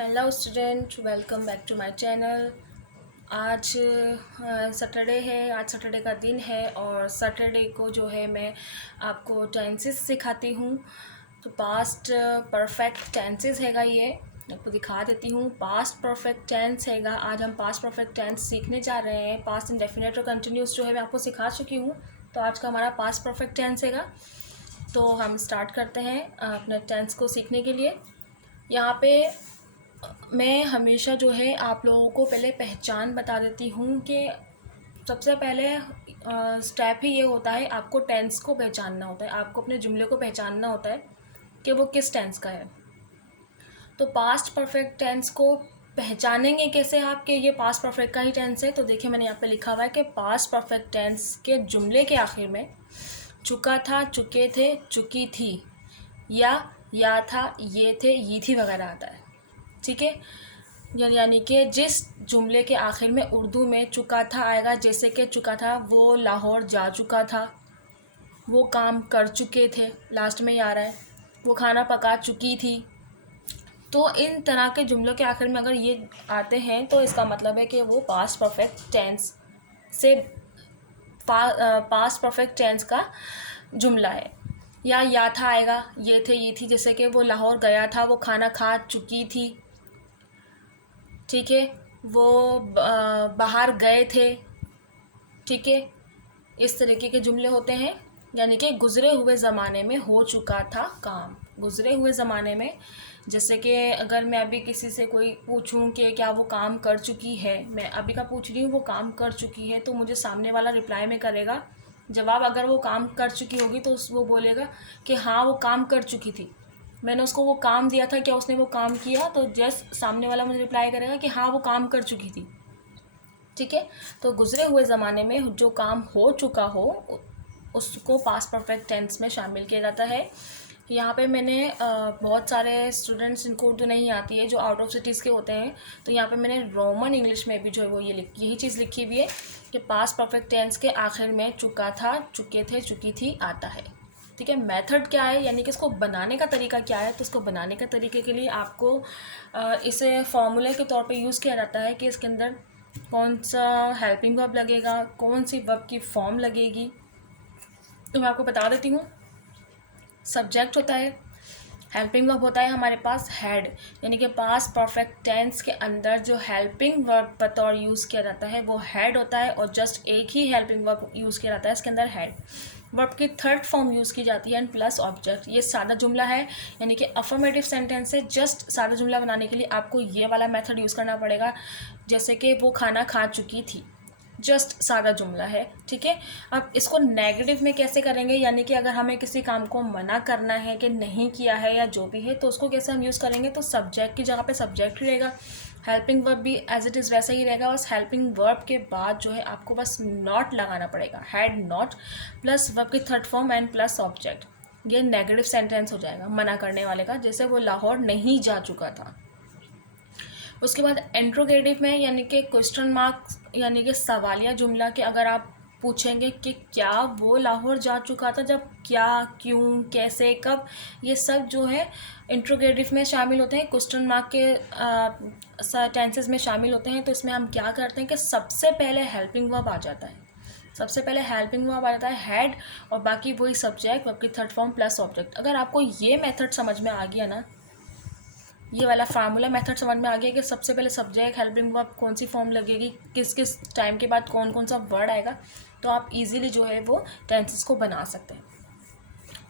Hello student, welcome back to my channel. आज Saturday है। आज सैटरडे का दिन है और सैटरडे को जो है मैं आपको टेंसेस सिखाती हूँ। तो पास्ट परफेक्ट टेंसेस हैगा, ये आपको दिखा देती हूँ। पास्ट परफेक्ट टेंस हैगा। आज हम पास्ट परफेक्ट टेंस सीखने जा रहे हैं। पास्ट इंडेफिनिट और कंटिन्यूस जो है मैं आपको सिखा चुकी हूँ। तो आज का हमारा पास्ट परफेक्ट टेंस हैगा। तो हम स्टार्ट करते हैं अपने टेंस को सीखने के लिए। यहाँ पे मैं हमेशा जो है आप लोगों को पहले पहचान बता देती हूँ कि सबसे पहले स्टेप ही ये होता है, आपको टेंस को पहचानना होता है। आपको अपने जुमले को पहचानना होता है कि वो किस टेंस का है। तो पास्ट परफेक्ट टेंस को पहचानेंगे कैसे आप कि ये पास्ट परफेक्ट का ही टेंस है। तो देखिए मैंने यहाँ पे लिखा हुआ है कि पास्ट परफेक्ट टेंस के जुमले के आखिर में चुका था, चुके थे, चुकी थी या था, ये थे, ये थी वगैरह आता है। ठीक है, यानी कि जिस जुमले के आखिर में उर्दू में चुका था आएगा, जैसे कि चुका था वो लाहौर जा चुका था, वो काम कर चुके थे, लास्ट में ही आ रहा है, वो खाना पका चुकी थी। तो इन तरह के जुमलों के आखिर में अगर ये आते हैं तो इसका मतलब है कि वो पास्ट परफेक्ट टेंस से पास्ट परफेक्ट टेंस का जुमला है। या था आएगा, ये थे, ये थी, जैसे कि वो लाहौर गया था, वो खाना खा चुकी थी। ठीक है, वो बाहर गए थे। ठीक है, इस तरीके के जुमले होते हैं। यानी कि गुज़रे हुए ज़माने में हो चुका था काम। गुज़रे हुए ज़माने में, जैसे कि अगर मैं अभी किसी से कोई पूछूं कि क्या वो काम कर चुकी है, मैं अभी का पूछ रही हूँ वो काम कर चुकी है, तो मुझे सामने वाला रिप्लाई में करेगा जवाब। अगर वो काम कर चुकी होगी तो वो बोलेगा कि हाँ वो काम कर चुकी थी, मैंने उसको वो काम दिया था, क्या उसने वो काम किया। तो जस्ट सामने वाला मुझे रिप्लाई करेगा कि हाँ वो काम कर चुकी थी। ठीक है, तो गुज़रे हुए ज़माने में जो काम हो चुका हो उसको पास्ट परफेक्ट टेंस में शामिल किया जाता है। यहाँ पे मैंने बहुत सारे स्टूडेंट्स जिनको उर्दू नहीं आती है, जो आउट ऑफ सिटीज़ के होते हैं, तो यहाँ पे मैंने रोमन इंग्लिश में भी जो है वो यही चीज़ लिखी हुई है कि पास्ट परफेक्ट टेंस के आखिर में चुका था, चुके थे, चुकी थी आता है। ठीक है, मेथड क्या है, यानी कि इसको बनाने का तरीका क्या है। तो इसको बनाने का तरीके के लिए आपको इसे फॉर्मूले के तौर पे यूज़ किया जाता है कि इसके अंदर कौन सा हेल्पिंग वर्ब लगेगा, कौन सी वर्ब की फॉर्म लगेगी। तो मैं आपको बता देती हूँ। सब्जेक्ट होता है, हेल्पिंग वर्ब होता है हमारे पास हैड, यानी कि पास्ट परफेक्ट टेंस के अंदर जो हेल्पिंग वर्ब बतौर यूज़ किया जाता है वो हैड होता है, और जस्ट एक ही हेल्पिंग वर्ब यूज़ किया जाता है इसके अंदर, हैड। वर्ब की थर्ड फॉर्म यूज़ की जाती है एंड प्लस ऑब्जेक्ट। ये सादा जुमला है, यानी कि अफर्मेटिव सेंटेंस से जस्ट सादा जुमला बनाने के लिए आपको ये वाला मेथड यूज़ करना पड़ेगा। जैसे कि वो खाना खा चुकी थी, जस्ट सादा जुमला है। ठीक है, अब इसको नेगेटिव में कैसे करेंगे, यानी कि अगर हमें किसी काम को मना करना है कि नहीं किया है या जो भी है, तो उसको कैसे हम यूज़ करेंगे। तो सब्जेक्ट की जगह पे सब्जेक्ट ही रहेगा, हेल्पिंग वर्ब भी एज इट इज़ वैसा ही रहेगा। बस हेल्पिंग वर्ब के बाद जो है आपको बस नॉट लगाना पड़ेगा, हैड नॉट प्लस वर्ब की third form and plus object. ये नेगेटिव सेंटेंस हो जाएगा मना करने वाले का, जैसे वो लाहौर नहीं जा चुका था। उसके बाद इंट्रोगेटिव में, यानी कि क्वेश्चन मार्क, यानी कि सवालिया जुमला के अगर आप पूछेंगे कि क्या वो लाहौर जा चुका था, जब क्या, क्यों, कैसे, कब, ये सब जो है इंट्रोगेटिव में शामिल होते हैं, क्वेश्चन मार्क के टेंसेस में शामिल होते हैं। तो इसमें हम क्या करते हैं कि सबसे पहले हेल्पिंग वर्ब आ जाता है, सबसे पहले हेल्पिंग वर्ब आ जाता है हैड, और बाकी वही सब्जेक्ट, वर्ब की थर्ड फॉर्म प्लस ऑब्जेक्ट। अगर आपको ये मेथड समझ में आ गया ना, ये वाला फार्मूला मेथड समझ में आ गया कि सबसे पहले सब्जेक्ट, हेल्पिंग वर्ब, कौन सी फॉर्म लगेगी, किस किस टाइम के बाद कौन कौन सा वर्ड आएगा, तो आप इजीली जो है वो टेंसेस को बना सकते हैं।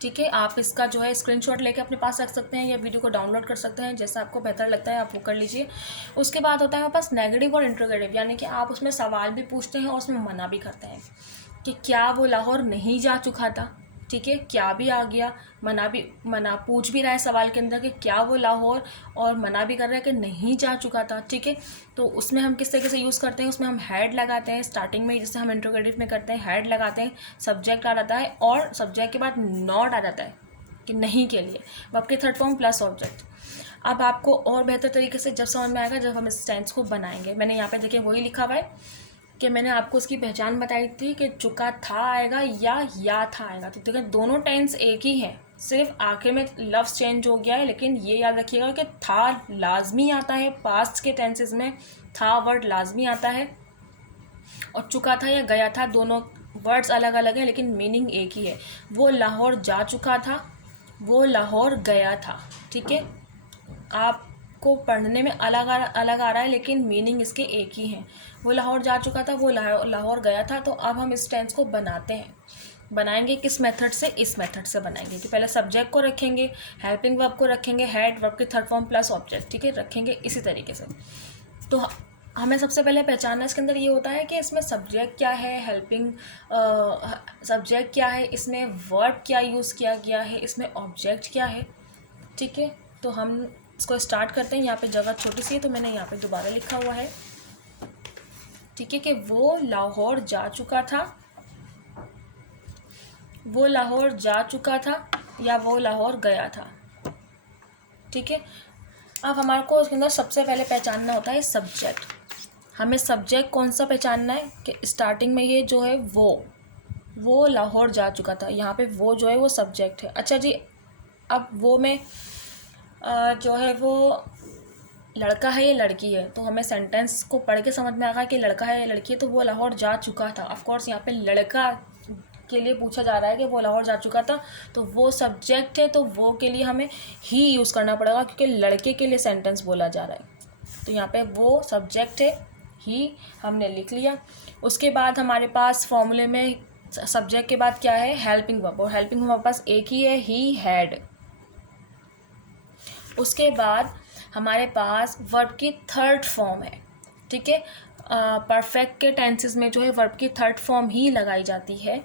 ठीक है, आप इसका जो है स्क्रीनशॉट लेके अपने पास रख सकते हैं या वीडियो को डाउनलोड कर सकते हैं, जैसा आपको बेहतर लगता है आप वो कर लीजिए। उसके बाद होता है हमारे पास नेगेटिव और इंट्रोगेटिव, यानी कि आप उसमें सवाल भी पूछते हैं और उसमें मना भी करते हैं कि क्या वो लाहौर नहीं जा चुका था। ठीक है, क्या भी आ गया, मना पूछ भी रहा है सवाल के अंदर कि क्या वो लाहौर, और मना भी कर रहा है कि नहीं जा चुका था। ठीक है, तो उसमें हम किस तरीके से यूज़ करते हैं, उसमें हम हैड लगाते हैं स्टार्टिंग में, जैसे हम इंट्रोगेटिव में करते हैं, हैड लगाते हैं, सब्जेक्ट आ जाता है और सब्जेक्ट के बाद नॉट आ जाता है कि नहीं के लिए, वर्ब की थर्ड फॉर्म प्लस ऑब्जेक्ट। अब आपको और बेहतर तरीके से जब समझ में आएगा जब हम इस टेंस को बनाएंगे। मैंने यहाँ पे देखिए वही लिखा हुआ है कि मैंने आपको उसकी पहचान बताई थी कि चुका था आएगा या था आएगा। तो देखिए दोनों टेंस एक ही है, सिर्फ आखिर में लफ्ज़ चेंज हो गया है, लेकिन ये याद रखिएगा कि था लाजमी आता है, पास्ट के टेंसेस में था वर्ड लाजमी आता है, और चुका था या गया था दोनों वर्ड्स अलग अलग हैं लेकिन मीनिंग एक ही है। वो लाहौर जा चुका था, वो लाहौर गया था। ठीक है, आपको पढ़ने में अलग आ रहा है लेकिन मीनिंग इसके एक ही है। वो लाहौर जा चुका था, वो लाहौर गया था। तो अब हम इस टेंस को बनाते हैं। बनाएंगे किस मेथड से? इस मेथड से बनाएंगे कि पहले सब्जेक्ट को रखेंगे, हेल्पिंग वर्ब को रखेंगे, हेड वर्ब के थर्ड फॉर्म प्लस ऑब्जेक्ट। ठीक है, रखेंगे इसी तरीके से। तो हमें सबसे पहले पहचानना इसके अंदर ये होता है कि इसमें सब्जेक्ट क्या है, हेल्पिंग सब्जेक्ट क्या है, इसमें वर्ब क्या यूज़ किया गया है, इसमें ऑब्जेक्ट क्या है। ठीक है, तो हम इसको स्टार्ट करते हैं। यहाँ पे जगह छोटी सी है तो मैंने यहाँ पे दोबारा लिखा हुआ है। ठीक है, कि वो लाहौर जा चुका था, वो लाहौर जा चुका था या वो लाहौर गया था। ठीक है, अब हमारे को उसके अंदर सबसे पहले पहचानना होता है सब्जेक्ट। हमें सब्जेक्ट कौन सा पहचानना है कि स्टार्टिंग में ये जो है वो लाहौर जा चुका था, यहाँ पे वो जो है वो सब्जेक्ट है। अच्छा जी, अब वो में जो है वो लड़का है या लड़की है, तो हमें सेंटेंस को पढ़ के समझ में आएगा कि लड़का है या लड़की है। तो वो लाहौर जा चुका था, ऑफ कोर्स यहाँ पे लड़का के लिए पूछा जा रहा है कि वो लाहौर जा चुका था, तो वो सब्जेक्ट है, तो वो के लिए हमें ही यूज़ करना पड़ेगा क्योंकि लड़के के लिए सेंटेंस बोला जा रहा है। तो यहाँ पे वो सब्जेक्ट है, ही हमने लिख लिया। उसके बाद हमारे पास फॉर्मूले में सब्जेक्ट के बाद क्या है? हेल्पिंग वर्ब, और हेल्पिंग वर्ब पास एक ही है, ही हैड। उसके बाद हमारे पास वर्ब की थर्ड फॉर्म है। ठीक है, परफेक्ट के टेंसेस में जो है वर्ब की थर्ड फॉर्म ही लगाई जाती है।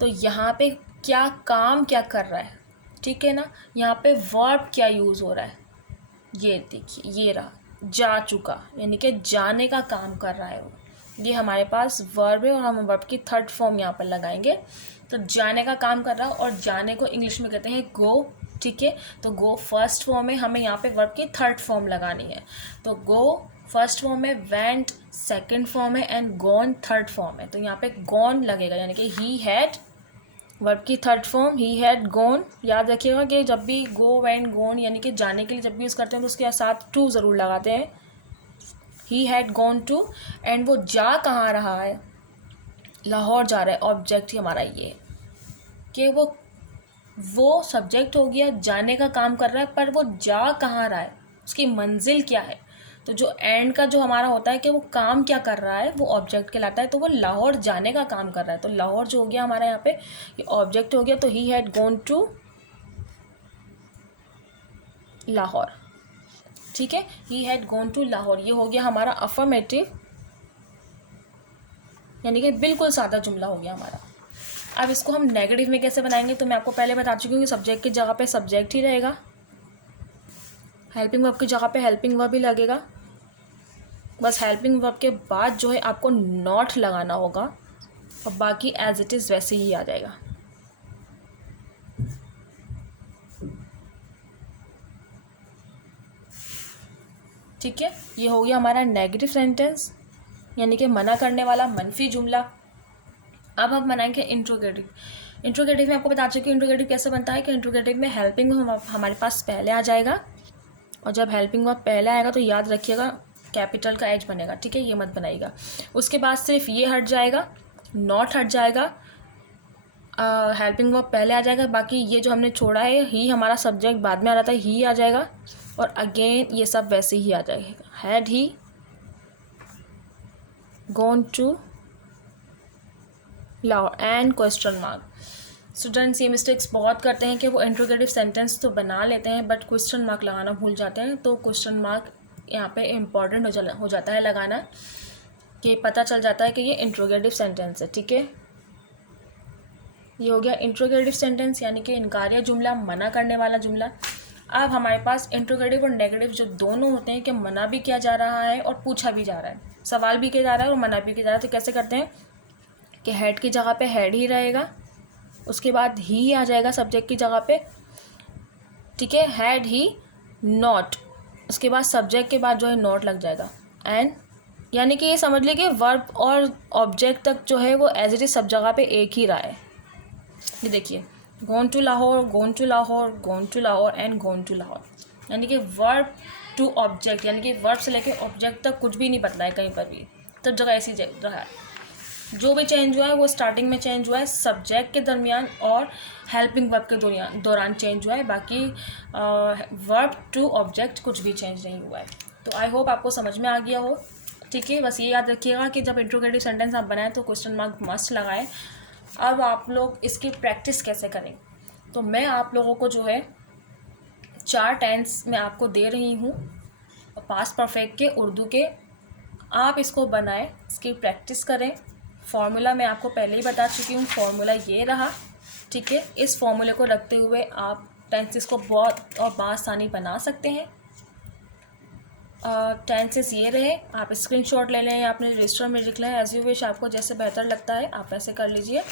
तो यहाँ पे क्या काम क्या कर रहा है, ठीक है ना, यहाँ पे वर्ब क्या यूज़ हो रहा है, ये देखिए, ये रहा जा चुका, यानी कि जाने का काम कर रहा है वो। ये हमारे पास वर्ब है और हम वर्ब की थर्ड फॉर्म यहाँ पर लगाएंगे। तो जाने का काम कर रहा है, और जाने को इंग्लिश में कहते हैं गो। ठीक है, तो गो फर्स्ट फॉर्म है, हमें यहाँ पे वर्ब की थर्ड फॉर्म लगानी है। तो गो फर्स्ट फॉर्म है, वेंट सेकंड फॉर्म है, एंड गॉन थर्ड फॉर्म है। तो यहाँ पे गॉन लगेगा, यानी कि ही हैड, वर्ब की third form he had gone. याद रखिएगा कि जब भी गो वेंट गॉन यानी कि जाने के लिए जब भी यूज़ करते हैं तो उसके साथ टू ज़रूर लगाते हैं। He had gone to, and वो जा कहाँ रहा है? लाहौर जा रहा है। ऑब्जेक्ट ही हमारा ये कि वो सब्जेक्ट हो गया, जाने का काम कर रहा है, पर वो जा कहाँ रहा है, उसकी मंजिल क्या है। तो जो एंड का जो हमारा होता है कि वो काम क्या कर रहा है, वो ऑब्जेक्ट कहलाता है। तो वो लाहौर जाने का काम कर रहा है, तो लाहौर जो हो गया हमारा यहाँ पे ये ऑब्जेक्ट हो गया। तो he had gone to Lahore. ठीक है, he had gone to Lahore, ये हो गया हमारा अफर्मेटिव, यानी कि बिल्कुल सादा जुमला हो गया हमारा। अब इसको हम नेगेटिव में कैसे बनाएंगे, तो मैं आपको पहले बता चुकी हूँ कि सब्जेक्ट की जगह पे सब्जेक्ट ही रहेगा, हेल्पिंग वर्ब की जगह पे हेल्पिंग वर्ब ही लगेगा। बस हेल्पिंग वर्ब के बाद जो है आपको नॉट लगाना होगा, और बाकी एज इट इज़ वैसे ही आ जाएगा। ठीक है, ये हो गया हमारा नेगेटिव सेंटेंस, यानी कि मना करने वाला मनफी जुमला। अब हम बनाएंगे इंट्रोगेटिव। इंट्रोगेटिव में आपको बता चुकी हूँ इंट्रोगेटिव कैसे बनता है कि इंट्रोगेटिव में हेल्पिंग हमारे पास पहले आ जाएगा, और जब हेल्पिंग वर्ब पहले आएगा तो याद रखिएगा कैपिटल का एच बनेगा। ठीक है, ये मत बनाइएगा। उसके बाद सिर्फ ये हट जाएगा, नॉट हट जाएगा, हेल्पिंग वर्ब पहले आ जाएगा, बाकी ये जो हमने छोड़ा है ही हमारा सब्जेक्ट बाद में आ जाता है, ही आ जाएगा, और अगेन ये सब वैसे ही आ जाएगा। Had he gone to Lahore and question mark. Students ये मिस्टेक्स बहुत करते हैं कि वो इंट्रोगेटिव सेंटेंस तो बना लेते हैं बट क्वेश्चन मार्क लगाना भूल जाते हैं। तो क्वेश्चन मार्क यहाँ पे इम्पॉर्टेंट हो जाता है लगाना, कि पता चल जाता है कि ये इंट्रोगेटिव सेंटेंस है। ठीक है, ये हो गया इंट्रोगेटिव सेंटेंस, यानी कि इनकारिया जुमला, मना करने वाला जुमला। अब हमारे पास इंट्रोगेटिव और नेगेटिव जो दोनों होते हैं कि मना भी किया जा रहा है और पूछा भी जा रहा है, सवाल भी किया जा रहा है और मना भी किया जा रहा है। तो कैसे करते हैं कि हेड की जगह पे हेड ही रहेगा, उसके बाद ही आ जाएगा सब्जेक्ट की जगह पे। ठीक है, हैड ही नॉट, उसके बाद सब्जेक्ट के बाद जो है नॉट लग जाएगा, एंड यानी कि ये समझ लीजिए कि वर्ब और ऑब्जेक्ट तक जो है वो एज इट इज़ सब जगह पे एक ही रहा है। ये देखिए, gone to Lahore, gone to Lahore, gone to Lahore and gone to Lahore, यानी कि वर्ब टू ऑब्जेक्ट, यानी कि वर्ब से लेके ऑब्जेक्ट तक कुछ भी नहीं बदला है कहीं पर भी, सब जगह ऐसी रहा है। जो भी चेंज हुआ है वो स्टार्टिंग में चेंज हुआ है, सब्जेक्ट के दरमियान और हेल्पिंग वर्ब के दौरान चेंज हुआ है, बाकी वर्ब टू ऑब्जेक्ट कुछ भी चेंज नहीं हुआ है। तो आई होप आपको समझ में आ गया हो। ठीक है, बस ये याद रखिएगा कि जब इंट्रोगेटिव सेंटेंस आप बनाएं तो क्वेश्चन मार्क मस्ट लगाएं। अब आप लोग इसकी प्रैक्टिस कैसे करें, तो मैं आप लोगों को जो है 4 टेंस मैं आपको दे रही हूँ पास्ट परफेक्ट के उर्दू के, आप इसको बनाएं, इसकी प्रैक्टिस करें। फॉर्मूला मैं आपको पहले ही बता चुकी हूँ, फॉर्मूला ये रहा। ठीक है, इस फॉर्मूले को रखते हुए आप टेंसेस को बहुत और बासानी बना सकते हैं। टेंसेस ये रहे, आप स्क्रीनशॉट ले लें या अपने रजिस्टर में लिख लें, एज यू विश, आपको जैसे बेहतर लगता है आप ऐसे कर लीजिए।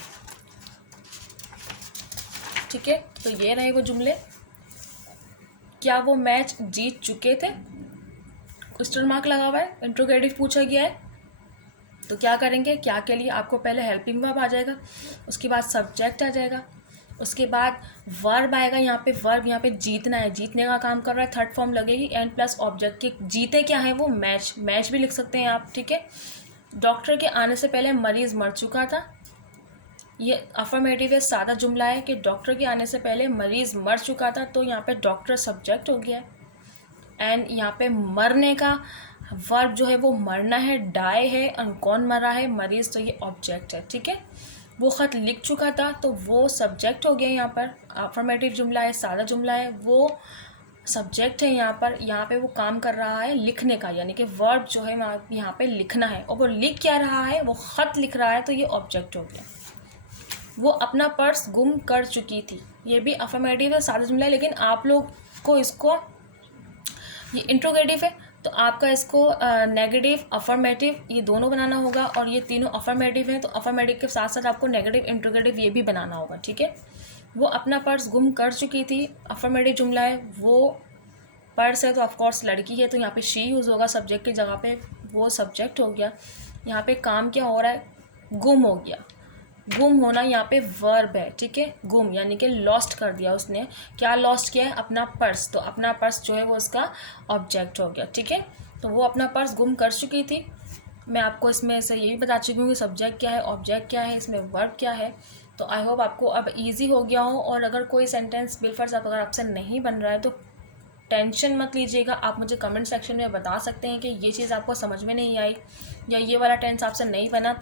ठीक है, तो ये रहे वो जुमले। क्या वो मैच जीत चुके थे, क्वेश्चन मार्क लगा हुआ है, इंट्रोगेटिव पूछा गया है, तो क्या करेंगे, क्या के लिए आपको पहले हेल्पिंग वर्ब आ जाएगा, उसके बाद सब्जेक्ट आ जाएगा, उसके बाद वर्ब आएगा। यहाँ पे वर्ब, यहाँ पे जीतना है, जीतने का काम कर रहा है, थर्ड फॉर्म लगेगी एंड प्लस ऑब्जेक्ट के। जीते क्या है वो मैच, मैच भी लिख सकते हैं आप। ठीक है, डॉक्टर के आने से पहले मरीज मर चुका था, ये अफर्मेटिव है, सादा जुमला है कि डॉक्टर के आने से पहले मरीज मर चुका था, तो यहाँ पे डॉक्टर सब्जेक्ट हो गया है। एंड यहाँ पे मरने का वर्ब जो है वो मरना है, डाई है, और कौन मरा है, मरीज, तो ये ऑब्जेक्ट है। ठीक है, वो ख़त लिख चुका था तो वो सब्जेक्ट हो गया, यहाँ पर अफर्मेटिव जुमला है, सादा जुमला है, वो सब्जेक्ट है यहाँ पे वो काम कर रहा है लिखने का, यानी कि वर्ब जो है यहाँ पे लिखना है, और वो लिख क्या रहा है, वो ख़त लिख रहा है, तो ये ऑब्जेक्ट हो गया। वो अपना पर्स गुम कर चुकी थी, ये भी अफर्मेटिव है, सादा जुमला है, लेकिन आप लोग को इसको, ये इंट्रोगेटिव है तो आपका इसको नेगेटिव अफर्मेटिव ये दोनों बनाना होगा, और ये तीनों अफर्मेटिव हैं तो अफर्मेटिव के साथ साथ आपको नेगेटिव इंट्रोगेटिव ये भी बनाना होगा। ठीक है, वो अपना पर्स गुम कर चुकी थी, अफर्मेटिव जुमला है, वो पर्स है तो ऑफकोर्स लड़की है, तो यहाँ पे शी यूज़ होगा सब्जेक्ट की जगह पे, वो सब्जेक्ट हो गया। यहाँ पे काम क्या हो रहा है, गुम हो गया, गुम होना यहाँ पे वर्ब है। ठीक है, गुम यानी कि लॉस्ट कर दिया उसने, क्या लॉस्ट किया है, अपना पर्स, तो अपना पर्स जो है वो उसका ऑब्जेक्ट हो गया। ठीक है, तो वो अपना पर्स गुम कर चुकी थी। मैं आपको इसमें से यही बता चुकी हूँ कि सब्जेक्ट क्या है, ऑब्जेक्ट क्या है, इसमें वर्ब क्या है। तो आई होप आपको अब ईजी हो गया हो, और अगर कोई सेंटेंस बिलफर्ज अगर आपसे नहीं बन रहा है तो टेंशन मत लीजिएगा, आप मुझे कमेंट सेक्शन में बता सकते हैं कि ये चीज़ आपको समझ में नहीं आई या ये वाला टेंस आपसे नहीं बना,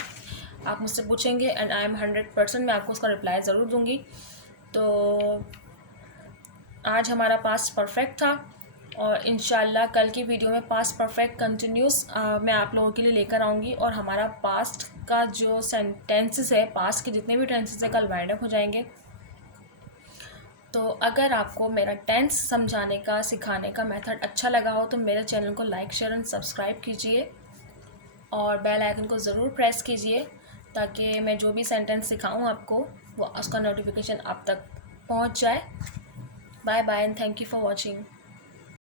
आप मुझसे पूछेंगे एंड आई एम 100% मैं आपको उसका रिप्लाई ज़रूर दूंगी। तो आज हमारा पास्ट परफेक्ट था, और इंशाल्लाह कल की वीडियो में पास्ट परफेक्ट कंटिन्यूस मैं आप लोगों के लिए लेकर आऊँगी, और हमारा पास्ट का जो टेंसेस है, पास्ट के जितने भी टेंसेस है कल वाइंड अप हो जाएंगे। तो अगर आपको मेरा टेंस समझाने का, सिखाने का मेथड अच्छा लगा हो तो मेरे चैनल को लाइक, शेयर एंड सब्सक्राइब कीजिए, और बेल आइकन को ज़रूर प्रेस कीजिए, ताकि मैं जो भी सेंटेंस सिखाऊं आपको वो उसका नोटिफिकेशन आप तक पहुंच जाए। Bye bye and thank you for watching.